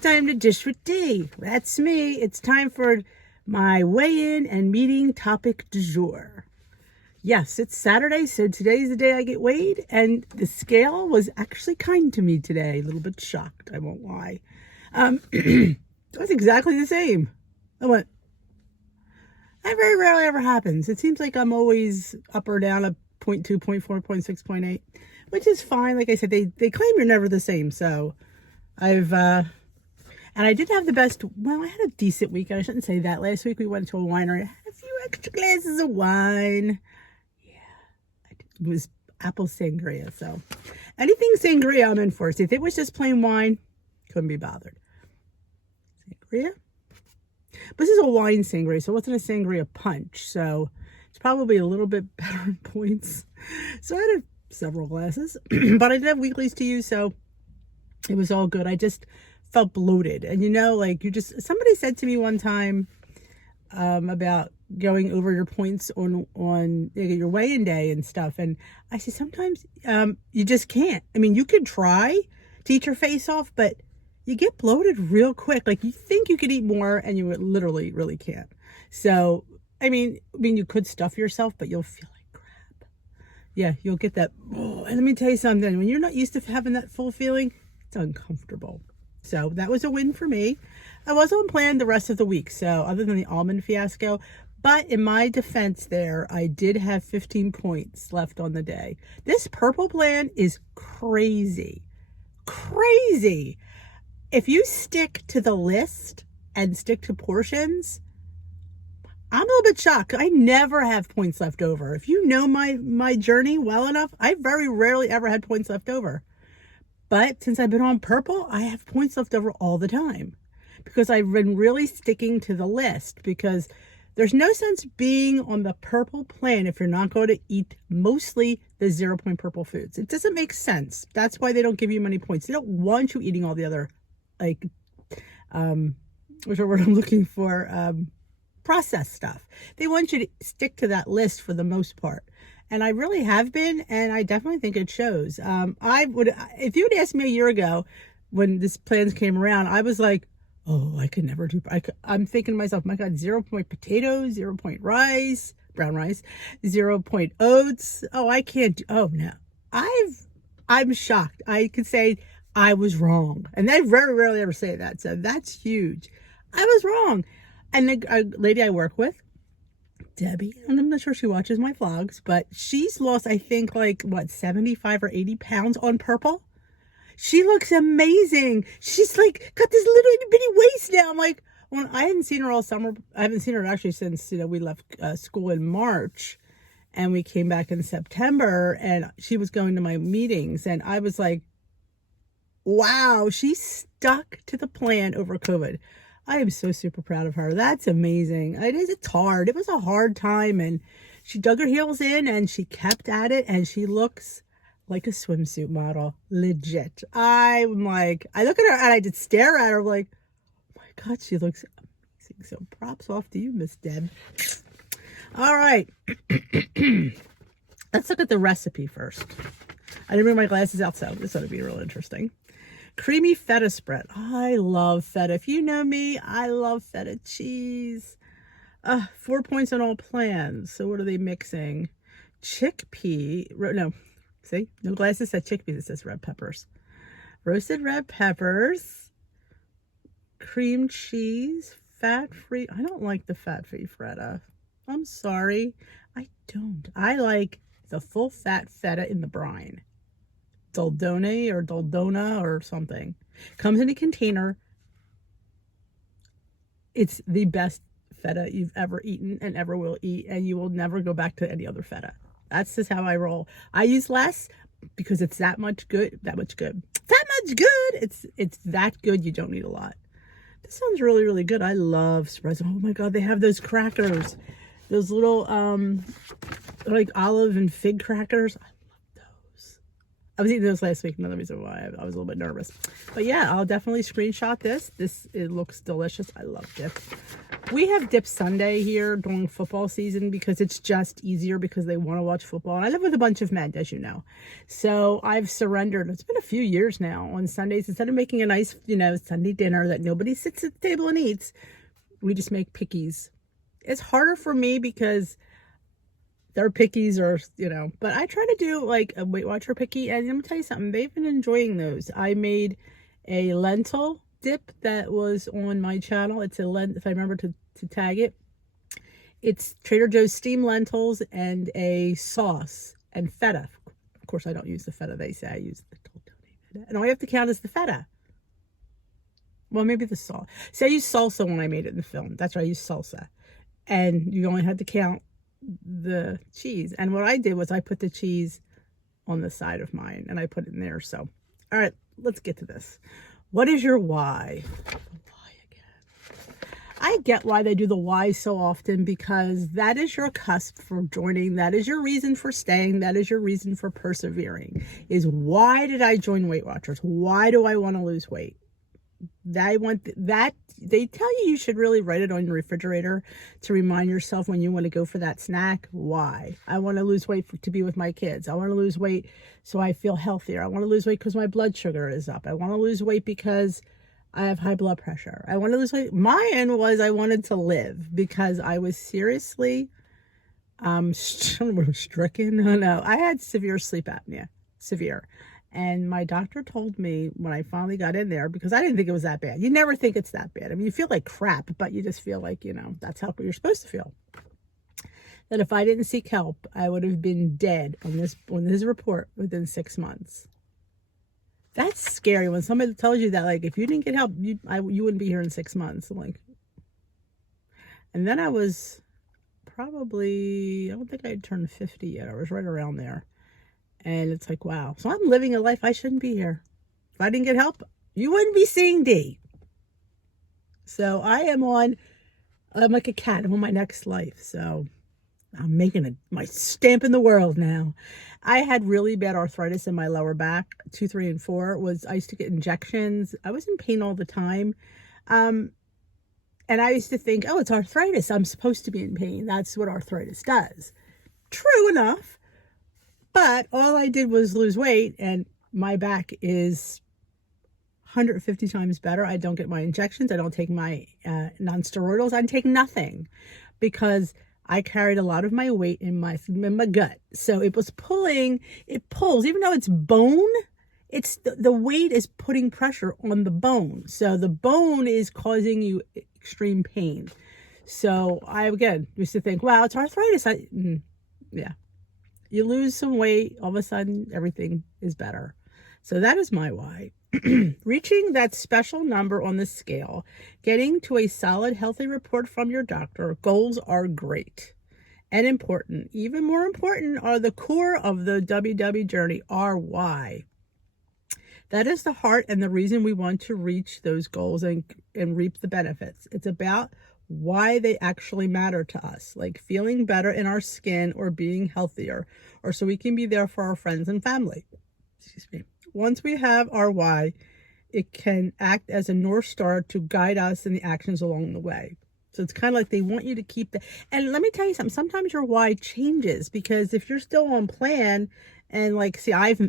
time to dish with D. That's me. It's time for my weigh-in and meeting topic du jour. Yes, it's Saturday, so today's the day I get weighed, and the scale was actually kind to me today. A little bit shocked, I won't lie. It was exactly the same. I went, that very rarely ever happens. It seems like I'm always up or down a 0.2, 0.4, 0.6, 0.8, which is fine. Like I said, they claim you're never the same, so and I did have the best, well, I had a decent week. I shouldn't say that. Last week we went to a winery. I had a few extra glasses of wine. Yeah, it was apple sangria. So anything sangria I'm in for. See, if it was just plain wine, couldn't be bothered. Sangria. But this is a wine sangria, so it wasn't a sangria punch. So it's probably a little bit better in points. So I had several glasses, but I did have weeklies to use, so it was all good. I just felt bloated. And like somebody said to me one time about going over your points on your weigh-in day and stuff. And I said, sometimes you just can't. I mean, you could try to eat your face off, but you get bloated real quick. Like you think you could eat more and you literally really can't. So, I mean, you could stuff yourself, but you'll feel like crap. Yeah, you'll get that. Oh, and let me tell you something. When you're not used to having that full feeling, it's uncomfortable. So that was a win for me. I was on plan the rest of the week, so other than the almond fiasco. But in my defense there, I did have 15 points left on the day. This purple plan is crazy. Crazy. If you stick to the list and stick to portions, I'm a little bit shocked. I never have points left over. If you know my journey well enough, I very rarely ever had points left over. But since I've been on purple, I have points left over all the time because I've been really sticking to the list, because there's no sense being on the purple plan if you're not going to eat mostly the 0 point purple foods. It doesn't make sense. That's why they don't give you many points. They don't want you eating all the other, what's the word I'm looking for? Processed stuff. They want you to stick to that list for the most part. And I really have been, and I definitely think it shows. If you had asked me a year ago when this plans came around, I was like, oh, I could never do, I'm thinking to myself, my God, 0 point potatoes, 0 point rice, brown rice, 0 point oats. Oh, I can't do, oh no. I'm shocked. I could say I was wrong. And I very rarely ever say that. So that's huge. I was wrong. And the lady I work with, Debbie, I'm not sure she watches my vlogs, but she's lost, I think, 75 or 80 pounds on purple. She looks amazing. She's got this little itty bitty waist now. I'm like, well, I hadn't seen her all summer. I haven't seen her actually since, we left school in March and we came back in September, and she was going to my meetings, and I was like, wow, she stuck to the plan over COVID. I am so super proud of her. That's amazing. It's hard. It was a hard time, and she dug her heels in and she kept at it, and she looks like a swimsuit model. Legit. I'm like, I look at her and I just stare at her like, oh my God, she looks amazing. So props off to you, Miss Deb. All right. Let's look at the recipe first. I didn't bring my glasses out, so this ought to be real interesting. Creamy feta spread. I love feta. If you know me, I love feta cheese. 4 points on all plans. So what are they mixing? Chickpea. No, see? No glasses said chickpeas. It says red peppers. Roasted red peppers. Cream cheese. Fat-free. I don't like the fat-free feta. I'm sorry. I don't. I like the full fat feta in the brine. Doldone or Doldona or something. Comes in a container. It's the best feta you've ever eaten and ever will eat, and you will never go back to any other feta. That's just how I roll. I use less because it's that much good. It's that good. You don't need a lot. This sounds really, really good. I love spreads. Oh my God, they have those crackers. Those little olive and fig crackers. I was eating those last week. Another reason why I was a little bit nervous. But yeah, I'll definitely screenshot this. It looks delicious. I love dip. We have dip Sunday here during football season because it's just easier because they want to watch football. And I live with a bunch of men, as you know. So I've surrendered. It's been a few years now. On Sundays, instead of making a nice, Sunday dinner that nobody sits at the table and eats, we just make pickies. It's harder for me because their pickies are, but I try to do like a Weight Watcher picky, and let me tell you something, they've been enjoying those. I made a lentil dip that was on my channel. It's if I remember to tag it. It's Trader Joe's steamed lentils and a sauce and feta. Of course, I don't use the feta. They say I use the feta. And all you have to count is the feta. Well, maybe the sauce. See, I used salsa when I made it in the film. That's right, I used salsa. And you only had to count the cheese. And what I did was I put the cheese on the side of mine and I put it in there. So, all right, let's get to this. What is your why? Why again? I get why they do the why so often, because that is your cusp for joining. That is your reason for staying. That is your reason for persevering. Is why did I join Weight Watchers? Why do I want to lose weight? They tell you should really write it on your refrigerator to remind yourself when you want to go for that snack. Why? I want to lose weight to be with my kids. I want to lose weight so I feel healthier. I want to lose weight because my blood sugar is up. I want to lose weight because I have high blood pressure. I want to lose weight. My end was I wanted to live because I was seriously stricken. Oh no, I had severe sleep apnea. Severe. And my doctor told me when I finally got in there, because I didn't think it was that bad. You never think it's that bad. I mean, you feel like crap, but you just feel like, that's how you're supposed to feel. That if I didn't seek help, I would have been dead on this report within 6 months. That's scary when somebody tells you that, like, if you didn't get help, you wouldn't be here in 6 months. And then I was probably, I don't think I had turned 50 yet. I was right around there. And it's like, wow. So I'm living a life I shouldn't be here. If I didn't get help, you wouldn't be seeing D. So I'm like a cat. I'm on my next life. So I'm making my stamp in the world now. I had really bad arthritis in my lower back. 2, 3, and 4 I used to get injections. I was in pain all the time. And I used to think, oh, it's arthritis. I'm supposed to be in pain. That's what arthritis does. True enough. But all I did was lose weight, and my back is 150 times better. I don't get my injections. I don't take my non-steroidals. I take nothing because I carried a lot of my weight in my gut. So it was it pulls, even though it's bone, it's the weight is putting pressure on the bone. So the bone is causing you extreme pain. So I, again, used to think, wow, it's arthritis. Yeah. You lose some weight, all of a sudden, everything is better. So that is my why. Reaching that special number on the scale, getting to a solid, healthy report from your doctor, goals are great and important. Even more important are the core of the WW journey, our why. That is the heart and the reason we want to reach those goals and reap the benefits. It's about why they actually matter to us, like feeling better in our skin or being healthier, or so we can be there for our friends and family. Excuse me. Once we have our why, it can act as a North Star to guide us in the actions along the way. So it's kind of like they want you to keep that. And let me tell you something, sometimes your why changes, because if you're still on plan and like, see, I'm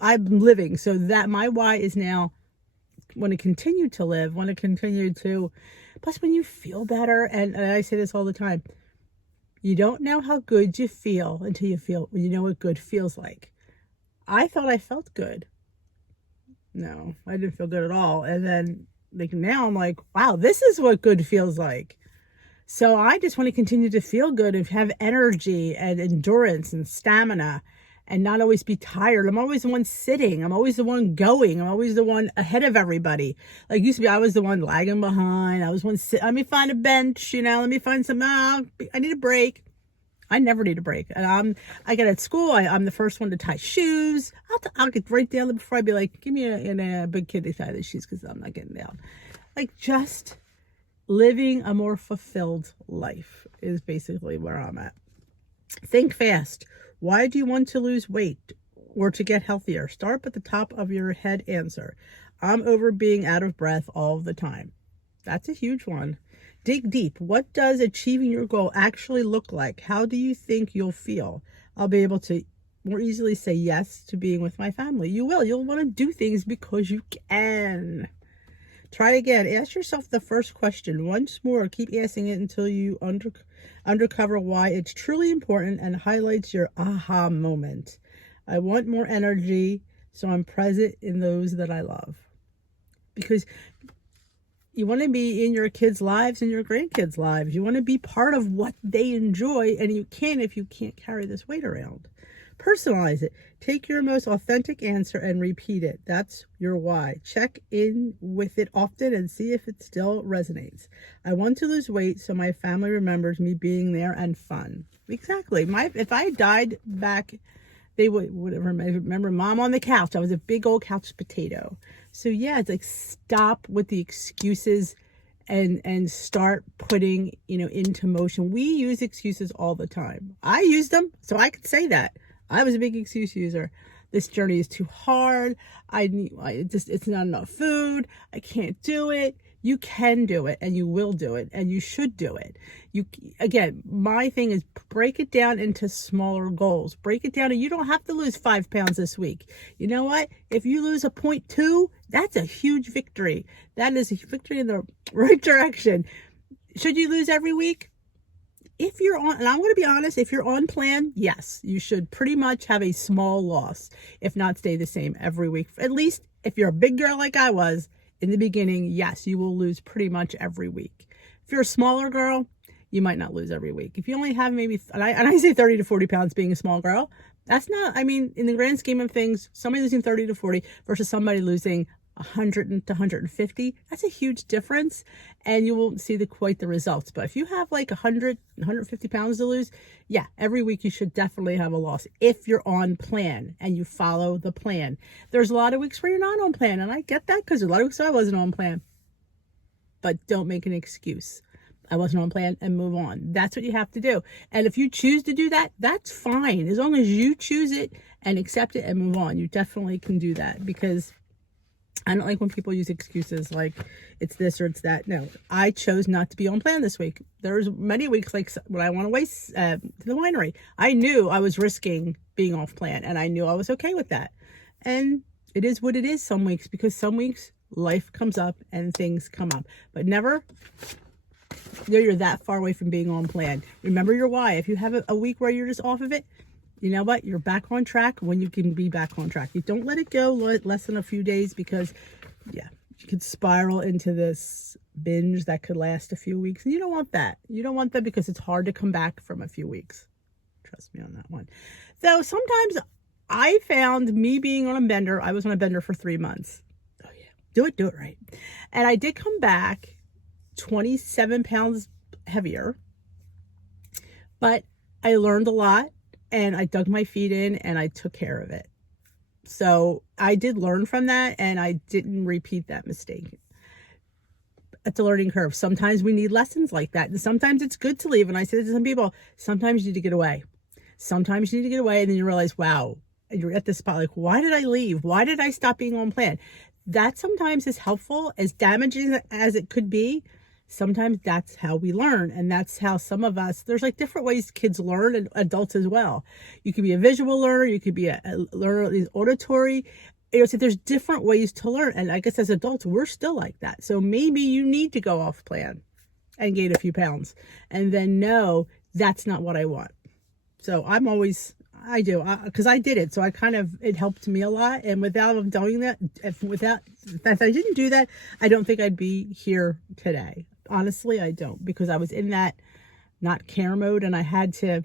living, so that my why is now want to continue to live, want to continue to, plus when you feel better, and I say this all the time, you don't know how good you feel until you know what good feels like. I thought I felt good. No, I didn't feel good at all. And then now I'm like, wow, this is what good feels like. So I just want to continue to feel good and have energy and endurance and stamina, and not always be tired. I'm always the one sitting. I'm always the one going. I'm always the one ahead of everybody. Like used to be, I was the one lagging behind. I was one let me find a bench, let me find some, I need a break. I never need a break. And I get at school, I'm the first one to tie shoes. I'll get right down there before I'd be like, give me a big kid to tie the shoes because I'm not getting down. Like just living a more fulfilled life is basically where I'm at. Think fast. Why do you want to lose weight? or to get healthier? Start at the top of your head answer. I'm over being out of breath all the time. That's a huge one. Dig deep. What does achieving your goal actually look like? How do you think you'll feel? I'll be able to more easily say yes to being with my family. You will. You'll want to do things because you can. Try again. Ask yourself the first question once more. Keep asking it until you uncover why it's truly important and highlights your aha moment. I want more energy, so I'm present in those that I love. Because you want to be in your kids' lives and your grandkids' lives. You want to be part of what they enjoy, and you can if you can't carry this weight around. Personalize it. Take your most authentic answer and repeat it. That's your why. Check in with it often and see if it still resonates. I want to lose weight so my family remembers me being there and fun. Exactly. If I died back, they would remember Mom on the couch. I was a big old couch potato. So yeah, it's like stop with the excuses and start putting, into motion. We use excuses all the time. I use them, so I could say that. I was a big excuse user. This journey is too hard. It's not enough food. I can't do it. You can do it, and you will do it, and you should do it. Again, my thing is break it down into smaller goals. Break it down, and you don't have to lose 5 pounds this week. You know what? If you lose a 0.2, that's a huge victory. That is a victory in the right direction. Should you lose every week? If you're on, and I'm going to be honest, if you're on plan, yes, you should pretty much have a small loss, if not stay the same every week. At least if you're a big girl like I was in the beginning, yes, you will lose pretty much every week. If you're a smaller girl, you might not lose every week. If you only have maybe, and I say 30 to 40 pounds being a small girl, that's not, in the grand scheme of things, somebody losing 30 to 40 versus somebody losing 100 to 150, that's a huge difference, and you won't see quite the results. But if you have like 100, 150 pounds to lose, yeah, every week you should definitely have a loss if you're on plan and you follow the plan. There's a lot of weeks where you're not on plan, and I get that because a lot of weeks I wasn't on plan. But don't make an excuse. I wasn't on plan, and move on. That's what you have to do. And if you choose to do that, that's fine. As long as you choose it and accept it and move on, you definitely can do that, because I don't like when people use excuses like it's this or it's that. No, I chose not to be on plan this week. There's many weeks like when I went away to the winery, I knew I was risking being off plan, and I knew I was okay with that. And it is what it is some weeks, because some weeks life comes up and things come up, but never you're that far away from being on plan. Remember your why. If you have a week where you're just off of it, you know what? You're back on track when you can be back on track. You don't let it go less than a few days, because, yeah, you could spiral into this binge that could last a few weeks. And you don't want that. You don't want that, because it's hard to come back from a few weeks. Trust me on that one. So sometimes I found me being on a bender. I was on a bender for 3 months. Oh, yeah. Do it right. And I did come back 27 pounds heavier. But I learned a lot. And I dug my feet in and I took care of it. So I did learn from that, and I didn't repeat that mistake. It's a learning curve. Sometimes we need lessons like that. And sometimes it's good to leave. And I say to some people, sometimes you need to get away. Sometimes you need to get away, and then you realize, wow, you're at this spot like, why did I leave? Why did I stop being on plan? That sometimes is helpful, as damaging as it could be. Sometimes that's how we learn, and that's how some of us, there's like different ways kids learn, and adults as well. You could be a visual learner, you could be a learner is auditory. So there's different ways to learn, and I guess as adults we're still like that. So maybe you need to go off plan and gain a few pounds, and then know that's not what I want. So I do, because I did it. So it helped me a lot. And without doing that, if I didn't do that, I don't think I'd be here today. Honestly, I don't, because I was in that not care mode, and I had to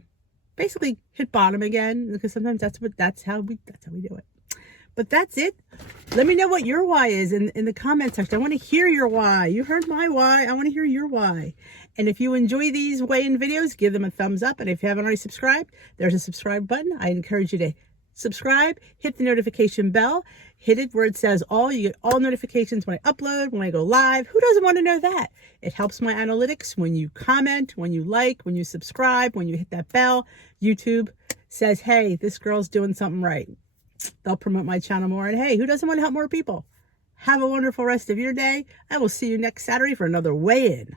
basically hit bottom again, because sometimes that's how we do it. But that's it. Let me know what your why is in the comment section. I want to hear your why. You heard my why. I want to hear your why. And if you enjoy these weigh-in videos, give them a thumbs up. And if you haven't already subscribed, there's a subscribe button. I encourage you to subscribe, hit the notification bell, hit it where it says all. You get all notifications when I upload, when I go live. Who doesn't want to know that? It helps my analytics when you comment, when you like, when you subscribe, when you hit that bell. YouTube says, hey, this girl's doing something right. they'll promote my channel more. And hey, who doesn't want to help more people? Have a wonderful rest of your day. I will see you next Saturday for another weigh-in.